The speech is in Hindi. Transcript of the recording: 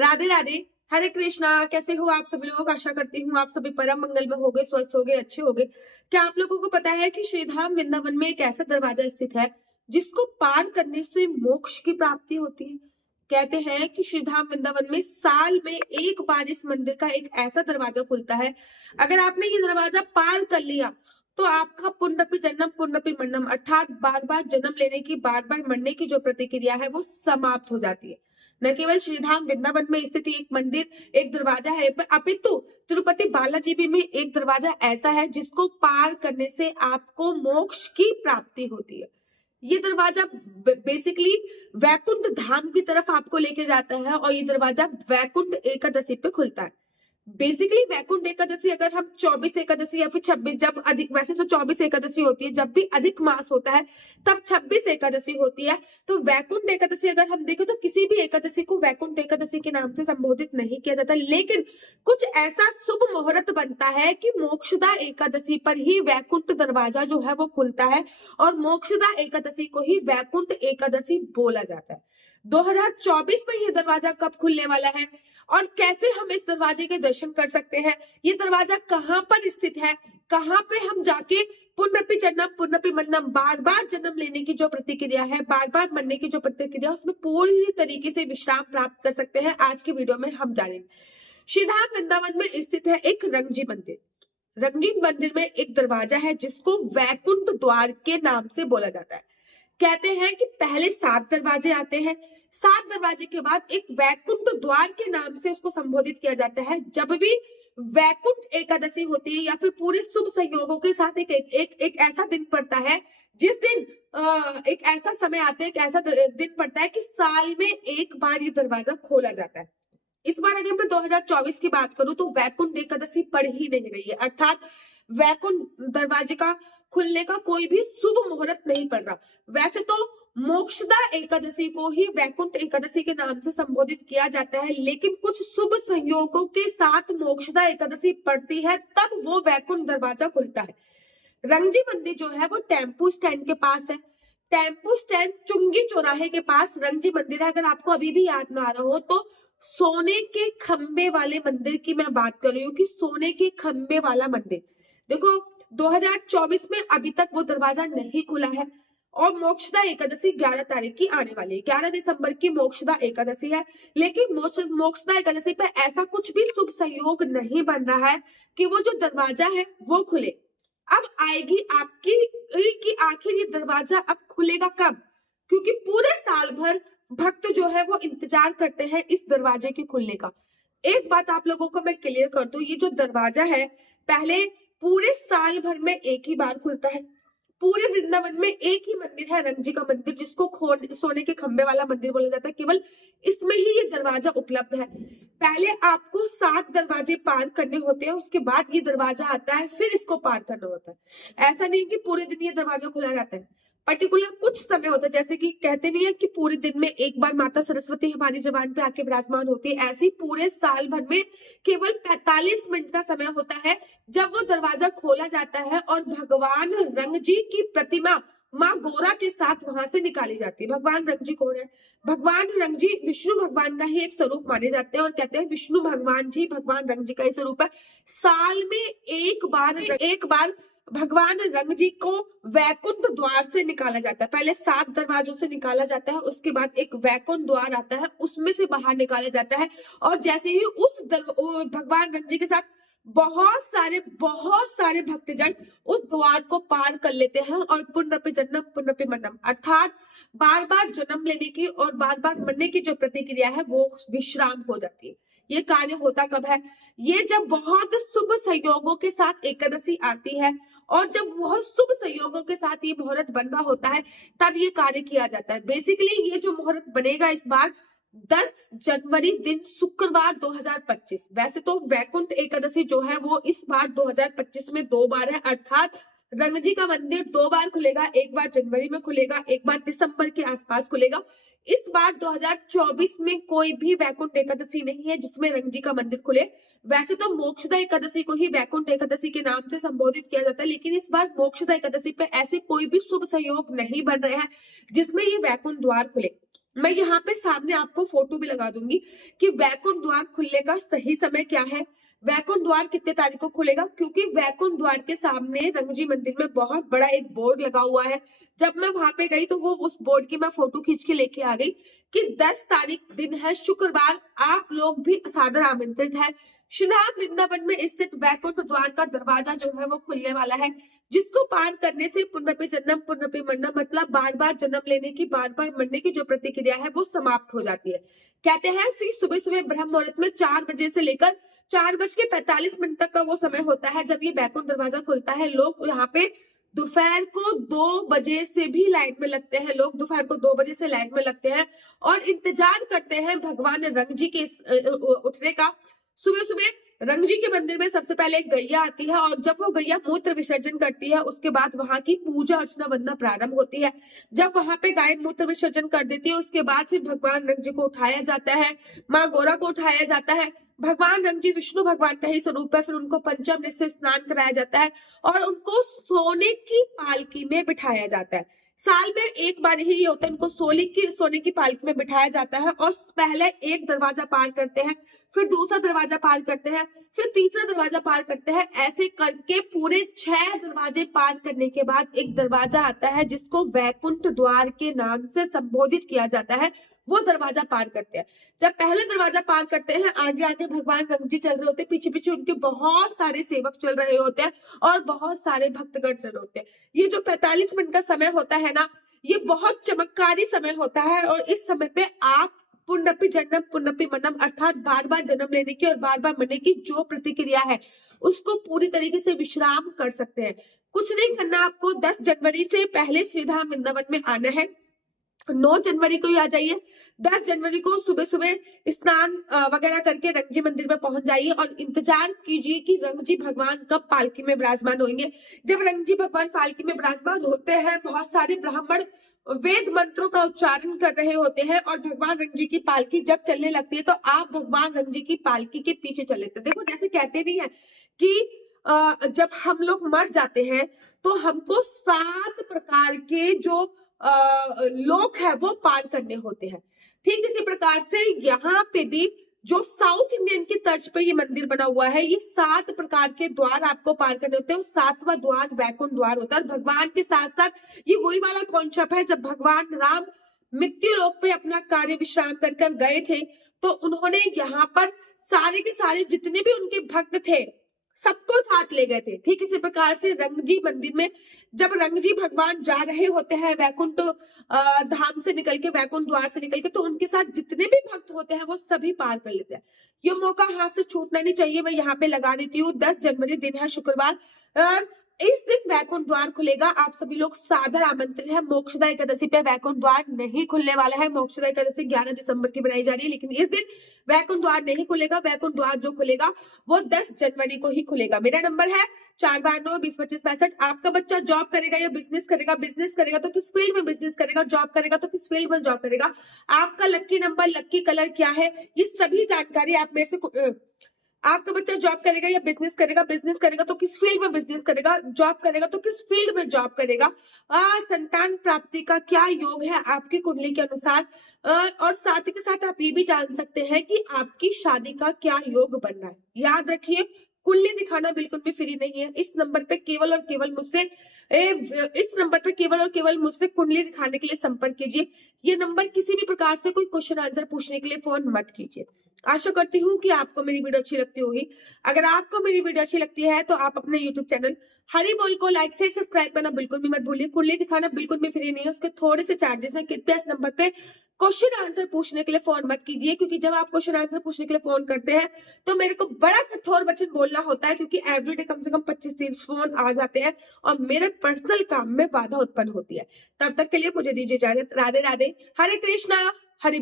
राधे राधे। हरे कृष्णा। कैसे हो आप सभी लोग? आशा करती हूँ आप सभी परम मंगल में होगे, स्वस्थ होगे, अच्छे होगे। क्या आप लोगों को पता है कि श्रीधाम वृंदावन में एक ऐसा दरवाजा स्थित है जिसको पार करने से मोक्ष की प्राप्ति होती है। कहते हैं कि श्रीधाम वृंदावन में साल में एक बार इस मंदिर का एक ऐसा दरवाजा खुलता है। अगर आपने ये दरवाजा पार कर लिया तो आपका पुनरपि जन्म पुनरपि मरणम अर्थात बार बार जन्म लेने की, बार बार मरने की जो प्रतिक्रिया है वो समाप्त हो जाती है। न केवल श्रीधाम वृंदावन में स्थित एक मंदिर, एक दरवाजा है, अपितु तिरुपति बालाजी भी में एक दरवाजा ऐसा है जिसको पार करने से आपको मोक्ष की प्राप्ति होती है। ये दरवाजा बेसिकली वैकुंठ धाम की तरफ आपको लेके जाता है और ये दरवाजा वैकुंठ एकादशी पे खुलता है। बेसिकली वैकुंठ एकादशी अगर हम 24 एकादशी या फिर 26, जब अधिक, वैसे तो 24 एकादशी होती है, जब भी अधिक मास होता है तब 26 एकादशी होती है। तो वैकुंठ एकादशी अगर हम देखें तो किसी भी एकादशी को वैकुंठ एकादशी के नाम से संबोधित नहीं किया जाता, लेकिन कुछ ऐसा शुभ मुहूर्त बनता है कि मोक्षदा एकादशी पर ही वैकुंठ दरवाजा जो है वो खुलता है और मोक्षदा एकादशी को ही वैकुंठ एकादशी बोला जाता है। 2024 में ये दरवाजा कब खुलने वाला है और कैसे हम इस दरवाजे के दर्शन कर सकते हैं, ये दरवाजा कहाँ पर स्थित है, कहाँ पे हम जाके पुनरपि जन्म पुनरपि मरणम, बार बार जन्म लेने की जो प्रतिक्रिया है, बार बार मरने की जो प्रतिक्रिया, उसमें पूरी तरीके से विश्राम प्राप्त कर सकते हैं, आज की वीडियो में हम जानेंगे। श्रीधाम वृंदावन में स्थित है एक रंगजी मंदिर। रंगजी मंदिर में एक दरवाजा है जिसको वैकुंठ द्वार के नाम से बोला जाता है। कहते हैं कि पहले 7 दरवाजे आते हैं, 7 दरवाजे के बाद एक वैकुंठ द्वार के नाम से उसको संबोधित किया जाता है। जब भी वैकुंठ एकादशी होती है या फिर पूरे शुभ संयोगों के साथ एक ऐसा दिन पड़ता है जिस दिन एक ऐसा समय आता है, एक ऐसा दिन पड़ता है कि साल में एक बार ये दरवाजा खोला जाता है। इस बार अगर मैं 2024 की बात करूं तो वैकुंठ एकादशी पड़ ही नहीं रही है, अर्थात वैकुंठ दरवाजे का खुलने का कोई भी शुभ मुहूर्त नहीं पड़ रहा। वैसे तो मोक्षदा एकादशी को ही वैकुंठ एकादशी के नाम से संबोधित किया जाता है, लेकिन कुछ शुभ संयोगों के साथ मोक्षदा एकादशी पड़ती है तब वो वैकुंठ दरवाजा खुलता है। रंगजी मंदिर जो है वो टेम्पू स्टैंड के पास है। टेम्पू स्टैंड चुंगी चौराहे के पास रंगजी मंदिर है। अगर आपको अभी भी याद ना आ रहा हो तो सोने के खंबे वाले मंदिर की मैं बात कर रही हूँ कि सोने के खंबे वाला मंदिर। देखो 2024 में अभी तक वो दरवाजा नहीं खुला है और मोक्षदा एकादशी 11 तारीख की आने वाली है। 11 दिसंबर की मोक्षदा एकादशी है, लेकिन मोक्षदा एकादशी पे ऐसा कुछ भी शुभ संयोग नहीं बन रहा है कि वो जो दरवाजा है वो खुले। अब आएगी आपकी कि आखिर ये दरवाजा अब खुलेगा कब, क्योंकि पूरे साल भर भक्त जो है वो इंतजार करते हैं इस दरवाजे के खुलने का। एक बात आप लोगों को मैं क्लियर कर दूं, ये जो दरवाजा है पहले पूरे साल भर में एक ही बार खुलता है। पूरे वृंदावन में एक ही मंदिर है, रंगजी का मंदिर, जिसको सोने के खंबे वाला मंदिर बोला जाता है। केवल इसमें ही ये दरवाजा उपलब्ध है। पहले आपको 7 दरवाजे पार करने होते हैं, उसके बाद ये दरवाजा आता है, फिर इसको पार करना होता है। ऐसा नहीं कि पूरे दिन ये दरवाजा खुला रहता है, पर्टिकुलर कुछ समय होता है। जैसे कि कहते नहीं है कि पूरे दिन में एक बार माता सरस्वती हमारी जबान पे आके विराजमान होती है, ऐसे ही पूरे साल भर में केवल 45 मिनट का समय होता है जब वो दरवाजा खोला जाता है और भगवान रंगजी की प्रतिमा माँ गोरा के साथ वहां से निकाली जाती है। भगवान रंगजी कौन है? भगवान रंगजी विष्णु भगवान का ही एक स्वरूप माने जाते हैं और कहते हैं विष्णु भगवान जी भगवान रंगजी का ही स्वरूप है। साल में एक बार भगवान रंगजी को वैकुंठ द्वार से निकाला जाता है। पहले 7 दरवाजों से निकाला जाता है, उसके बाद एक वैकुंठ द्वार आता है, उसमें से बाहर निकाला जाता है। और जैसे ही भगवान रंगजी के साथ बहुत सारे भक्तजन उस द्वार को पार कर लेते हैं और पुनरपि जन्म पुनरपि मरणम अर्थात बार बार जन्म लेने की और बार बार मरने की जो प्रतिक्रिया है वो विश्राम हो जाती है। ये कार्य होता कब है? ये जब बहुत शुभ संयोगों के साथ एकादशी आती है और जब बहुत शुभ संयोगों के साथ ये मुहूर्त बन रहा होता है तब ये कार्य किया जाता है। बेसिकली ये जो मुहूर्त बनेगा इस बार 10 जनवरी दिन शुक्रवार 2025। वैसे तो वैकुंठ एकादशी जो है वो इस बार 2025 में 2 बार है, अर्थात रंगजी का मंदिर 2 बार खुलेगा, एक बार जनवरी में खुलेगा, एक बार दिसंबर के आसपास खुलेगा। इस बार 2024 में कोई भी वैकुंठ एकादशी नहीं है जिसमें रंगजी का मंदिर खुले। वैसे तो मोक्षदा एकादशी को ही वैकुंठ एकादशी के नाम से संबोधित किया जाता है, लेकिन इस बार मोक्षदा एकादशी पे ऐसे कोई भी शुभ संयोग नहीं बन रहे हैं जिसमें ये वैकुंठ द्वार खुले। मैं यहाँ पे सामने आपको फोटो भी लगा दूंगी कि वैकुंठ द्वार खुलने का सही समय क्या है, वैकुंठ द्वार कितने तारीख को खुलेगा, क्योंकि वैकुंठ द्वार के सामने रंगजी मंदिर में बहुत बड़ा एक बोर्ड लगा हुआ है। जब मैं वहां पे गई तो वो उस बोर्ड की मैं फोटो खींच के लेके आ गई कि 10 तारीख दिन है शुक्रवार, आप लोग भी सादर आमंत्रित है। श्रीधाम वृंदावन में स्थित वैकुंठ द्वार का दरवाजा जो है वो खुलने वाला है, जिसको पार करने से पुनरपि जन्म पुनरपि मरना, मतलब बार बार जन्म लेने की, बार बार मरने की जो प्रतिक्रिया है वो समाप्त हो जाती है। कहते हैं सुबह सुबह ब्रह्म मुहूर्त में 4 बजे से लेकर 4:45 तक का वो समय होता है जब ये वैकुंठ दरवाजा खुलता है। लोग यहाँ पे दोपहर को 2 बजे से भी लाइन में लगते हैं, लोग दोपहर को 2 बजे से लाइन में लगते हैं और इंतजार करते हैं भगवान रंग जी के उठने का। सुबह सुबह रंग जी के मंदिर में सबसे पहले एक गैया आती है और जब वो गैया मूत्र विसर्जन करती है उसके बाद वहां की पूजा अर्चना वंदना प्रारंभ होती है। जब वहां पे गाय मूत्र विसर्जन कर देती है उसके बाद फिर भगवान रंग जी को उठाया जाता है, माँ गौरा को उठाया जाता है। भगवान रंग जी विष्णु भगवान का ही स्वरूप है। फिर उनको पंचामृत से स्नान कराया जाता है और उनको सोने की पालकी में बिठाया जाता है। साल में एक बार ही ये होता है, उनको सोने की पालकी में बिठाया जाता है और पहले एक दरवाजा पार करते हैं, फिर दूसरा दरवाजा पार करते हैं, फिर तीसरा दरवाजा पार करते हैं। ऐसे करके पूरे 6 दरवाजे पार करने के बाद एक दरवाजा आता है जिसको वैकुंठ द्वार के नाम से संबोधित किया जाता है, वो दरवाजा पार करते हैं। जब पहले दरवाजा पार करते हैं, आगे आगे भगवान रंग जी चल रहे होते हैं, पीछे पीछे उनके बहुत सारे सेवक चल रहे होते हैं और बहुत सारे भक्तगण चल रहे होते हैं। ये जो 45 मिनट का समय होता है ना, ये बहुत चमत्कारी समय होता है और इस समय पे आप पुनरपि जन्म पुनरपि मरणम, अर्थात बार बार जन्म लेने की और बार बार मरने की जो प्रतिक्रिया है उसको पूरी तरीके से विश्राम कर सकते हैं। कुछ नहीं करना, आपको 10 जनवरी से पहले श्रीधाम वृंदावन में आना है। 9 जनवरी को ही आ जाइए। 10 जनवरी को सुबह सुबह स्नान वगैरह करके रंगजी मंदिर में पहुंच जाइए और इंतजार कीजिए कि रंगजी भगवान कब पालकी में विराजमान होंगे। जब रंगजी भगवान पालकी में विराजमान होते हैं, बहुत सारे ब्राह्मण वेद मंत्रों का उच्चारण कर रहे होते हैं और भगवान रंग जी की पालकी जब चलने लगती है तो आप भगवान रंग जी की पालकी के पीछे चल लेते हैं। देखो, जैसे कहते नहीं है कि जब हम लोग मर जाते हैं तो हमको 7 प्रकार के जो लोक है वो पार करने होते हैं। ठीक इसी प्रकार से यहाँ पे भी जो साउथ इंडियन की तर्ज पे ये मंदिर बना हुआ है, ये 7 प्रकार के द्वार आपको पार करने होते हैं। 7वां द्वार वैकुंठ द्वार होता है। भगवान के साथ साथ ये वही वाला कॉन्सेप्ट है, जब भगवान राम मृत्यु लोक पे अपना कार्य विश्राम कर कर गए थे तो उन्होंने यहाँ पर सारे के सारे जितने भी उनके भक्त थे सबको साथ ले गए थे। ठीक इसी प्रकार से रंगजी मंदिर में जब रंगजी भगवान जा रहे होते हैं वैकुंठ धाम से निकल के, वैकुंठ द्वार से निकल के, तो उनके साथ जितने भी भक्त होते हैं वो सभी पार कर लेते हैं। ये मौका हाथ से छूटना नहीं चाहिए। मैं यहाँ पे लगा देती हूँ, 10 जनवरी दिन है शुक्रवार, इस दिन वैकुंठ द्वार खुलेगा। आप सभी लोग सादर आमंत्रित है। मोक्षदा एकादशी पे वैकुंठ द्वार नहीं खुलने वाला है। मोक्षदा एकादशी 11 दिसंबर की बनाई जा रही है, लेकिन इस दिन वैकुंठ द्वार नहीं खुलेगा। वैकुंठ द्वार जो खुलेगा वो 10 जनवरी को ही खुलेगा। मेरा नंबर है 492-202565। आपका बच्चा जॉब करेगा या बिजनेस करेगा? बिजनेस करेगा तो किस फील्ड में बिजनेस करेगा? जॉब करेगा तो किस फील्ड में जॉब करेगा? आपका लक्की नंबर, लक्की कलर क्या है? ये सभी जानकारी आप मेरे से आपका बच्चा जॉब करेगा या बिजनेस करेगा? बिजनेस करेगा तो किस फील्ड में बिजनेस करेगा? जॉब करेगा तो किस फील्ड में जॉब करेगा? संतान प्राप्ति का क्या योग है आपकी कुंडली के अनुसार? और साथ ही के साथ आप ये भी जान सकते हैं कि आपकी शादी का क्या योग बन रहा है। याद रखिए, कुंडली दिखाना बिल्कुल भी फ्री नहीं है। इस नंबर पे केवल और केवल मुझसे कुंडली दिखाने के लिए संपर्क कीजिए। ये नंबर किसी भी प्रकार से कोई क्वेश्चन आंसर पूछने के लिए फोन मत कीजिए। आशा करती हूँ कि आपको मेरी वीडियो अच्छी लगती होगी। अगर आपको मेरी वीडियो अच्छी लगती है तो आप अपने यूट्यूब चैनल हरी बोल को लाइक शेयर सब्सक्राइब करना बिल्कुल भी मत भूलिए। कुंडली दिखाना बिल्कुल भी फ्री नहीं है, उसके थोड़े से चार्जेस हैं। कृपया इस नंबर पे क्वेश्चन आंसर पूछने के लिए फोन मत कीजिए, क्योंकि जब आप क्वेश्चन आंसर पूछने के लिए फोन करते हैं तो मेरे को बड़ा कठोर वचन बोलना होता है, क्योंकि एवरीडे कम से कम 25-30 फोन आ जाते हैं और मेरे पर्सनल काम में बाधा उत्पन्न होती है। तब तक के लिए मुझे दीजिए इजाजत। राधे राधे, हरे कृष्णा, हरि